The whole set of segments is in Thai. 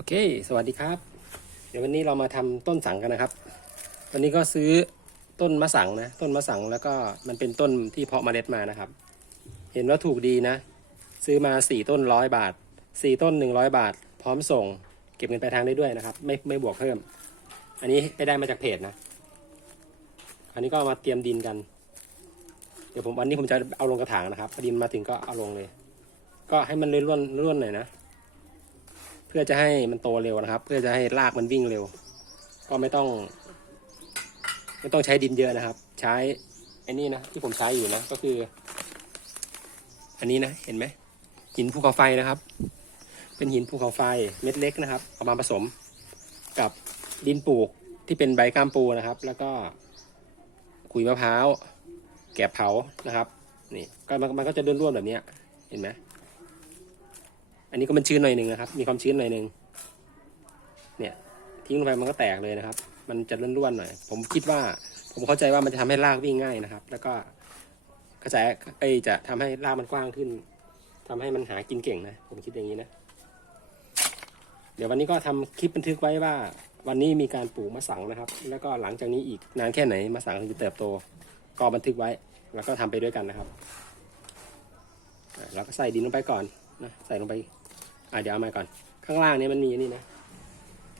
โอเค สวัสดีครับ เดี๋ยววันนี้เรามาทำต้นสังกันนะครับ วันนี้ก็ซื้อต้นมะสังนะ ต้นมะสังแล้วก็มันเป็นต้นที่เพาะเมล็ดมานะครับ เห็นว่าถูกดีนะ ซื้อมาสี่ต้นร้อยบาทสี่ต้นหนึ่งร้อยบาท พร้อมส่ง เก็บเงินปลายทางได้ด้วยนะครับ ไม่ไม่บวกเพิ่ม อันนี้ไปได้มาจากเพจนะ อันนี้ก็มาเตรียมดินกัน เดี๋ยวผมวันนี้ผมจะเอาลงกระถางนะครับพอดินมาถึงก็เอาลงเลย ก็ให้มันเลยร่วนร่วนหน่อยนะ เพื่อจะให้มันโตเร็วนะครับ เพื่อจะให้รากมันวิ่งเร็ว ก็ไม่ต้อง ไม่ต้องใช้ดินเยอะนะครับ ใช้ไอ้นี่นะที่ผมใช้อยู่นะก็คือ อันนี้นะเห็นไหมหินภูเขาไฟนะครับ เป็นหินภูเขาไฟเม็ดเล็กนะครับเอามาผสมกับดินปลูกที่เป็นใบก้ามปูนะครับ แล้วก็ขุยมะพร้าวแกบเผานะครับนี่ก็มันมันก็จะร่วนๆแบบนี้เห็นไหม อันนี้ก็มันชื้นหน่อยหนึ่งนะครับ มีความชื้นหน่อยหนึ่งเนี่ยทิ้งลงไปมันก็แตกเลยนะครับ มันจะร่วนๆหน่อย ผมคิดว่าผมเข้าใจว่ามันจะทำให้รากวิ่งง่ายนะครับ แล้วก็กระแสไอจะทำให้รากมันกว้างขึ้นทำให้มันหากินเก่งนะ ผมคิดอย่างนี้นะ เดี๋ยววันนี้ก็ทำคลิปบันทึกไว้ว่า วันนี้มีการปลูกมะสังนะครับ แล้วก็หลังจากนี้อีกนานแค่ไหนมะสังถึงจะเติบโต ก็บันทึกไว้ แล้วก็ทำไปด้วยกันนะครับอะเราก็ใส่ดินลงไปก่อนนะ ใส่ลงไป อะเดี๋ยวเอามาก่อน ข้างล่างเนี่ยมันมีนี่นะ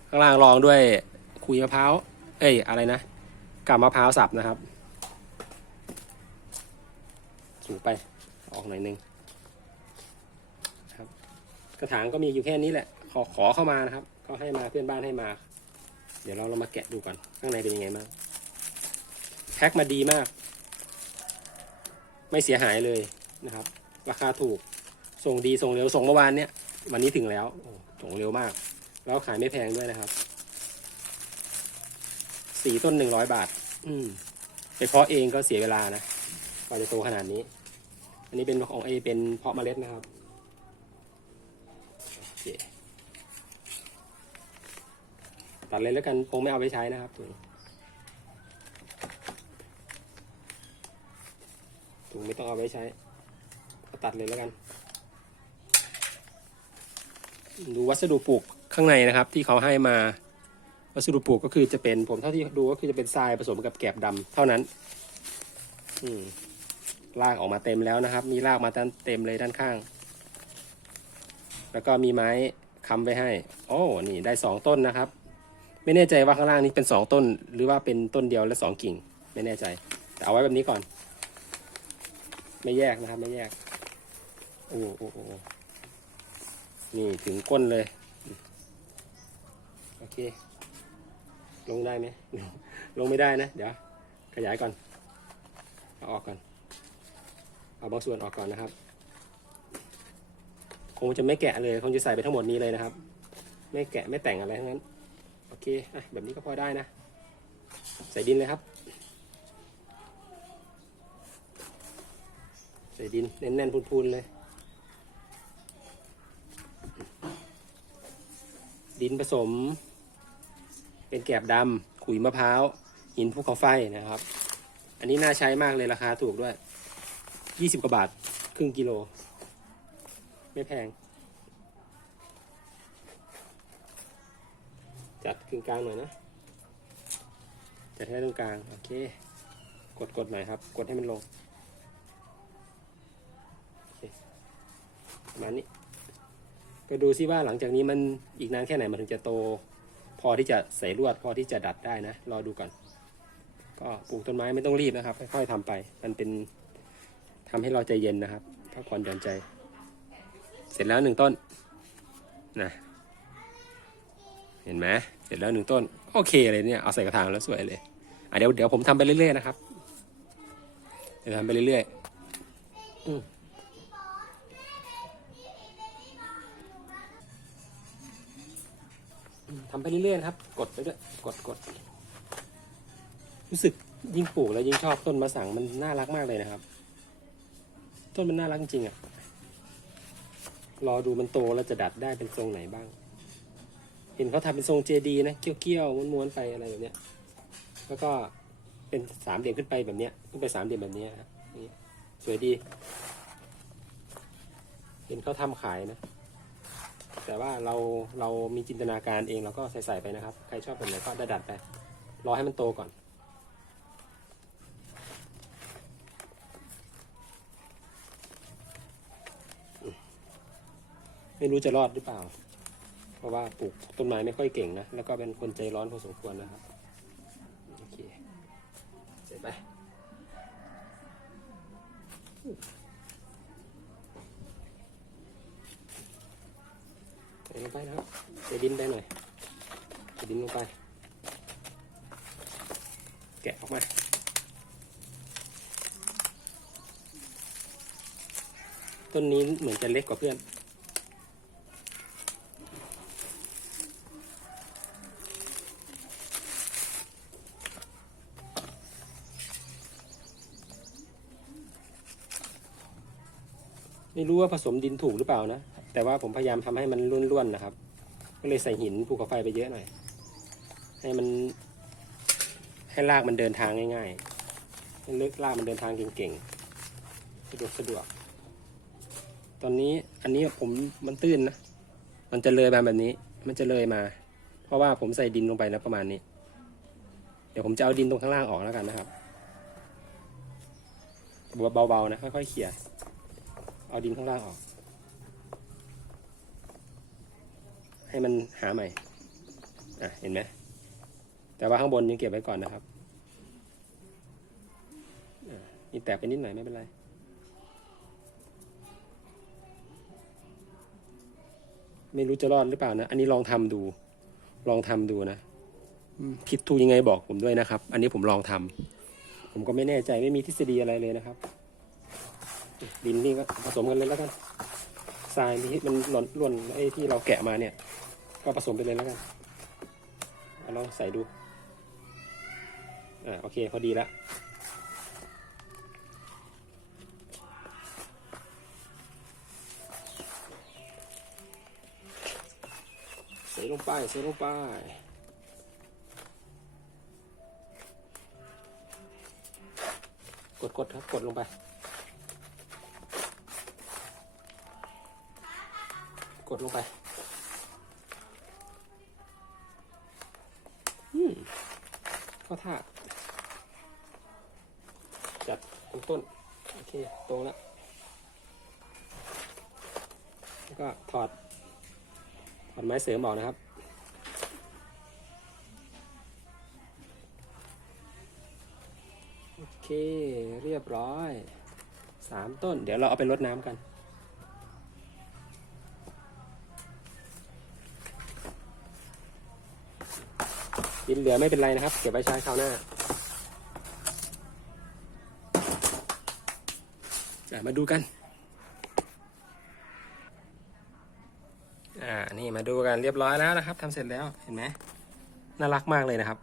ข้างล่างรองด้วยขุยมะพร้าว เอ้ยอะไรนะกาบมะพร้าวสับนะครับ สูงไป ออกหน่อยนึงครับ กระถางก็มีอยู่แค่นี้แหละ ขอขอเข้ามานะครับ ก็ให้มาเพื่อนบ้านให้มา เดี๋ยวเราเรามาแกะดูก่อน ข้างในเป็นยังไงบ้าง แพ็คมาดีมาก ไม่เสียหายเลยนะครับ ราคาถูก ส่งดีส่งเร็ว ส่งเมื่อวานเนี้ย วันนี้ถึงแล้วโอ้ส่งเร็วมาก แล้วขายไม่แพงด้วยนะครับ สี่ต้นหนึ่งร้อยบาท อืมไปเพาะเองก็เสียเวลานะกว่าจะโตขนาดนี้ อันนี้เป็นของเอเป็นเพาะเมล็ดนะครับตัดเลยแล้วกันคงไม่เอาไปใช้นะครับถุงถุงไม่ต้องเอาไว้ใช้ตัดเลยแล้วกัน ดูวัสดุปลูกข้างในนะครับ ที่เขาให้มาวัสดุปลูกก็คือจะเป็นผมเท่าที่ดูก็คือจะเป็นทรายผสมกับแกบดำเท่านั้น อืมรากออกมาเต็มแล้วนะครับ มีรากมาเต็มเลยด้านข้าง แล้วก็มีไม้ค้ำไว้ให้ โอ้นี่ได้สองต้นนะครับ ไม่แน่ใจว่าข้างล่างนี้เป็นสองต้น หรือว่าเป็นต้นเดียวและสองกิ่ง ไม่แน่ใจ แต่เอาไว้แบบนี้ก่อน ไม่แยกนะครับ ไม่แยก โอ้โอ้โอ้ นี่ถึงก้นเลย โอเค ลงได้ไหม ลงไม่ได้นะ เดี๋ยว ขยายก่อน เอาออกก่อน เอาบางส่วนออกก่อนนะครับ คงจะไม่แกะเลยคงจะใส่ไปทั้งหมดนี้เลยนะครับ ไม่แกะไม่แต่งอะไรทั้งนั้น โอเคอะแบบนี้ก็พอได้นะ ใส่ดินเลยครับ ใส่ดินแน่นๆพูนๆเลย ดินผสม เป็นแกบดำขุยมะพร้าว หินภูเขาไฟนะครับ อันนี้น่าใช้มากเลยราคาถูกด้วยยี่สิบกว่าบาท ครึ่งกิโล ไม่แพง จัดกึ่งกลางหน่อยนะ จัดให้ตรงกลาง โอเค กดกดหน่อยครับ กดให้มันลงประมาณนี้ ก็ดูซิว่าหลังจากนี้มันอีกนานแค่ไหนมันถึงจะโต พอที่จะใส่ลวด พอที่จะดัดได้นะ รอดูก่อน ก็ปลูกต้นไม้ไม่ต้องรีบนะครับ ค่อยๆทำไป มันเป็นทำให้เราใจเย็นนะครับพักผ่อนหย่อนใจ เสร็จแล้วหนึ่งต้นนะเห็นไหมเสร็จแล้วหนึ่งต้น โอเคเลยเนี่ยเอาใส่กระถางแล้วสวยเลยอะเดี๋ยวเดี๋ยวผมทำไปเรื่อยๆนะครับเดี๋ยวทำไปเรื่อยๆ ทำไปเรื่อยๆนะครับ กดไปด้วยกดกดรู้สึกยิ่งปลูกแล้วยิ่งชอบต้นมะสังมันน่ารักมากเลยนะครับ ต้นมันน่ารักจริงๆอะ่ะ รอดูมันโตแล้วจะดัดได้เป็นทรงไหนบ้าง เห็นเขาทำเป็นทรงเจดีนะเกี้ยวๆม้วนๆไปอะไรแบบเนี้ย แล้วก็เป็นสามเหลี่ยมขึ้นไปแบบเนี้ยขึ้นไปสามเหลี่ยมแบบเนี้ยครับนี่สวยดี เห็นเขาทำขายนะ แต่ว่าเราเรามีจินตนาการเองเราก็ใส่ใส่ไปนะครับ ใครชอบแบบไหนก็ดัดดัดไป รอให้มันโตก่อน ไม่รู้จะรอดหรือเปล่า เพราะว่าปลูกต้นไม้ไม่ค่อยเก่งนะ แล้วก็เป็นคนใจร้อนพอสมควรนะครับ โอเค เสร็จไป ใส่ล งไปนะครับใส่ดินไปหน่อยใส่ดินลงไป แกะออกมาต้นนี้เหมือนจะเล็กกว่าเพื่อน ไม่รู้ว่าผสมดินถูกหรือเปล่านะ แต่ว่าผมพยายามทำให้มันร่วนๆนะครับ ก็เลยใส่หินภูเขาไฟไปเยอะหน่อย ให้มัน ให้รากมันเดินทางง่ายๆให้เลือกรากมันเดินทางเก่งๆ สะดวกสะดวก ตอนนี้อันนี้ผมมันตื้นนะ มันจะเลยมาแบบนี้ มันจะเลยมา เพราะว่าผมใส่ดินลงไปแล้วประมาณนี้ เดี๋ยวผมจะเอาดินตรงข้างล่างออกแล้วกันนะครับเบาๆนะค่อยๆเขี่ยเอาดินข้างล่างออก ให้มันหาใหม่ อะ เห็นไหม แต่ว่าข้างบนยังเก็บไว้ก่อนนะครับอะมีแตกไปนิดหน่อยไม่เป็นไร ไม่รู้จะรอดหรือเปล่านะ อันนี้ลองทำดู ลองทำดูนะอืมผิดถูกยังไงบอกผมด้วยนะครับ อันนี้ผมลองทำผมก็ไม่แน่ใจไม่มีทฤษฎีอะไรเลยนะครับ ดินนี่ก็ผสมกันเลยแล้วกันทรายที่มันหล่นหล่นไอ้ที่เราแกะมาเนี่ย ก็ผสมไปเลยแล้วกันเอาลองใส่ดูอ่าโอเค พอดีแล้วใส่ลงไปใส่ลงไปกดกดครับ กดลงไป กดลงไป อืม เข้าท่า จัดตรงต้น โอเค ตรงแล้ว แล้วก็ถอด ถอดไม้เสริมออกนะครับโอเค เรียบร้อยสามต้น เดี๋ยวเราเอาไปรดน้ำกัน ดินเหลือไม่เป็นไรนะครับ เก็บไว้ใช้คราวหน้ามาดูกันอ่านี่มาดูกันเรียบร้อยแล้วนะครับทำเสร็จแล้วเห็นไหมน่ารักมากเลยนะครับ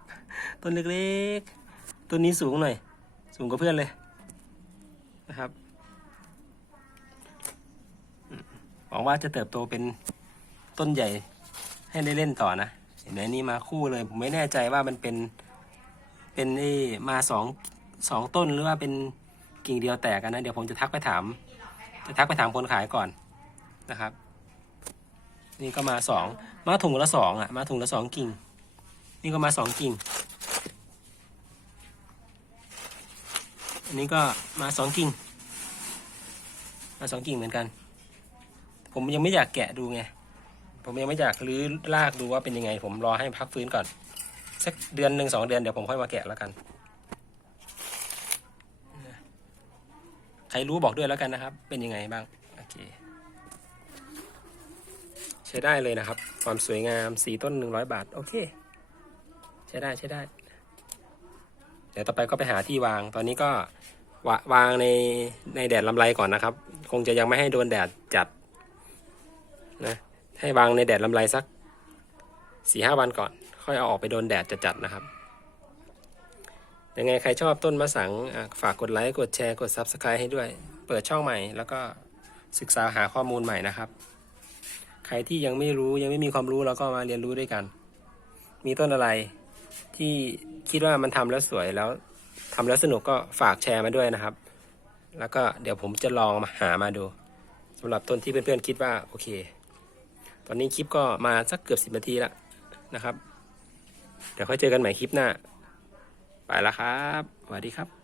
ต้นเล็กๆต้นนี้สูงหน่อย สูงกว่าเพื่อนเลยนะครับหวังว่าจะเติบโตเป็นต้นใหญ่ให้ได้เล่นต่อนะ ห็นไหมนี่มาคู่เลย ผมไม่แน่ใจว่ามันเป็น เป็นไอ้มาสองสองต้นหรือว่าเป็นกิ่งเดียวแตกกันนะ เดี๋ยวผมจะทักไปถาม จะทักไปถามคนขายก่อนนะครับ นี่ก็มาสองมาถุงละสองอะ มาถุงละสองกิ่ง นี่ก็มาสองกิ่ง อันนี้ก็มาสองกิ่ง มาสองกิ่งเหมือนกัน ผมยังไม่อยากแกะดูไง ผมยังไม่อยากรื้อลากดูว่าเป็นยังไง ผมรอให้พักฟื้นก่อนสักเดือนหนึ่งสองเดือนเดี๋ยวผมค่อยมาแกะแล้วกันใครรู้บอกด้วยแล้วกันนะครับ เป็นยังไงบ้างโอเคใช้ได้เลยนะครับ ความสวยงามสีต้นหนึ่งร้อยบาท โอเค ใช้ได้ใช้ได้ เดี๋ยวต่อไปก็ไปหาที่วาง ตอนนี้ก็วาวางในในแดดลำไรก่อนนะครับ คงจะยังไม่ให้โดนแดดจัดนะ ให้วางในแดดลำไรสักสี่ห้าวันก่อน ค่อยเอาออกไปโดนแดดจัดๆนะครับยังไงใครชอบต้นมะสังฝากกดไลค์กดแชร์กด Subscribe ให้ด้วย เปิดช่องใหม่ แล้วก็ศึกษาหาข้อมูลใหม่นะครับ ใครที่ยังไม่รู้ยังไม่มีความรู้เราก็มาเรียนรู้ด้วยกัน มีต้นอะไรที่คิดว่ามันทำแล้วสวยแล้วทำแล้วสนุกก็ฝากแชร์มาด้วยนะครับ แล้วก็เดี๋ยวผมจะลองมาหามาดูสำหรับต้นที่เพื่อนๆคิดว่าโอเค ตอนนี้คลิปก็มาสักเกือบสิบนาทีแล้วนะครับ เดี๋ยวค่อยเจอกันใหม่คลิปหน้า ไปละครับสวัสดีครับ